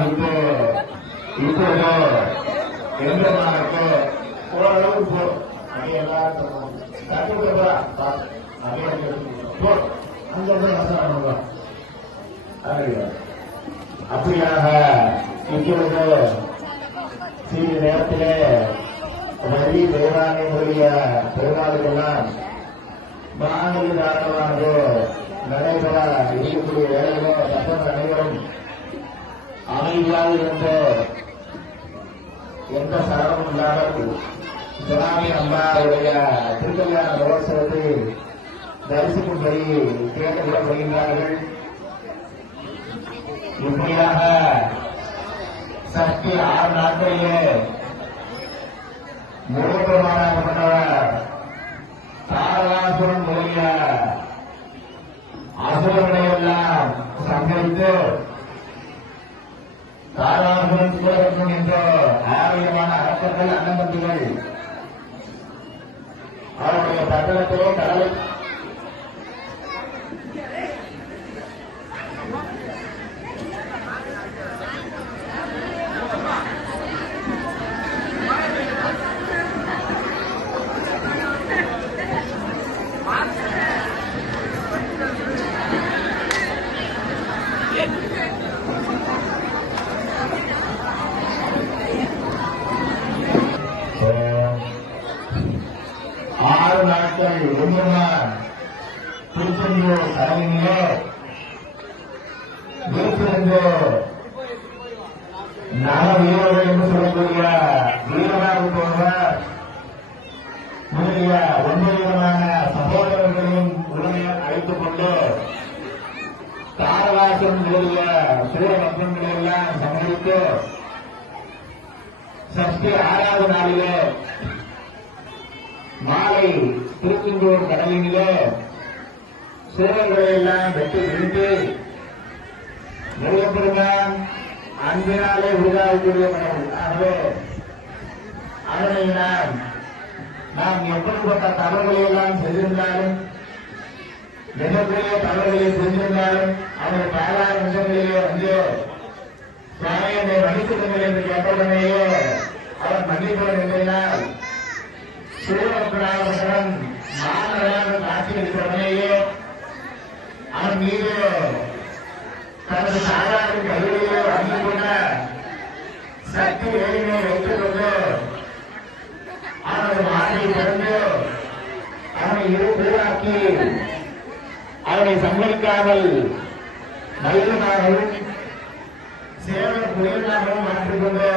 சாதித்து இப்போது எம்பெருமானுக்கு ஓரளவுக்கு அதையெல்லாம் அப்படியாக இப்பொழுது சிறிது நேரத்திலே வரி தேவாலயங்களுடைய பெருநாளுக்கெல்லாம் மாநில தாரணமானது நடைபெற இருக்கக்கூடிய வேலையிலே பக்தர்கள் அனைவரும் அமைதியாக இருந்து எந்த சரமும் இல்லாமல் சுவாமி அம்மாவுடைய திருக்கல்யாண மகோத்சவத்தை தரிசிக்கும்படி கேட்டுக்கொள்ளப்படுகின்றார்கள். இப்படியாக சக்தி 6 நாட்களிலே முழுக்கமானவர் தாரகாசுரன் முதலிய அசுரர்களை எல்லாம் சங்கரித்து தாராசுரன் சூழலும் என்ற 6 விதமான அரசர்கள் அன்னந்தம்பிகள் அவருடைய பட்டணத்திலே கடலை திருச்செந்தூர் தலைமையிலே வீட்டிலிருந்து நல வீரர்கள் என்று சொல்லக்கூடிய வீரராக போவர் முதலிய 9 விதமான சகோதரர்களையும் உடனே அழைத்துக் கொண்டு தாரகாசுரன் முதலிய சூரபத்மங்களை எல்லாம் சமரித்து சஷ்டி 6வது நாளிலே மாலை திருச்செந்தூர் கடலிலே சூழல்களை எல்லாம் வெட்டி விழுந்து முருகப்பெருமான் அன்பினாலே உருவாகக்கூடிய ஆகவே அதனை நாம் எப்படிப்பட்ட தவறுகளை எல்லாம் செய்திருந்தாலும் மிகப்பெரிய தவறுகளை செஞ்சிருந்தாலும் அவர் பாதாள நிமிஷங்களிலே வந்து சுவாமியை மன்னித்துடுங்கள் என்று கேட்டவுடனேயே அவர் மன்னிப்பவர்கள் சூரபத்மநாபன் மாணவராக காட்சியளித்தவுடனேயே அவன் மீது தனது சாதாரண கருவியை வாங்கிக் கொண்ட சக்தி வேலினை வைத்துக் கொண்டு அவனது மாட்டை திறந்து அவனை இருக்கூறாக்கி அவனை சம்பளிக்காமல் மயிலாகவும் சேவல் புயலாகவும் மாற்றிக்கொண்டு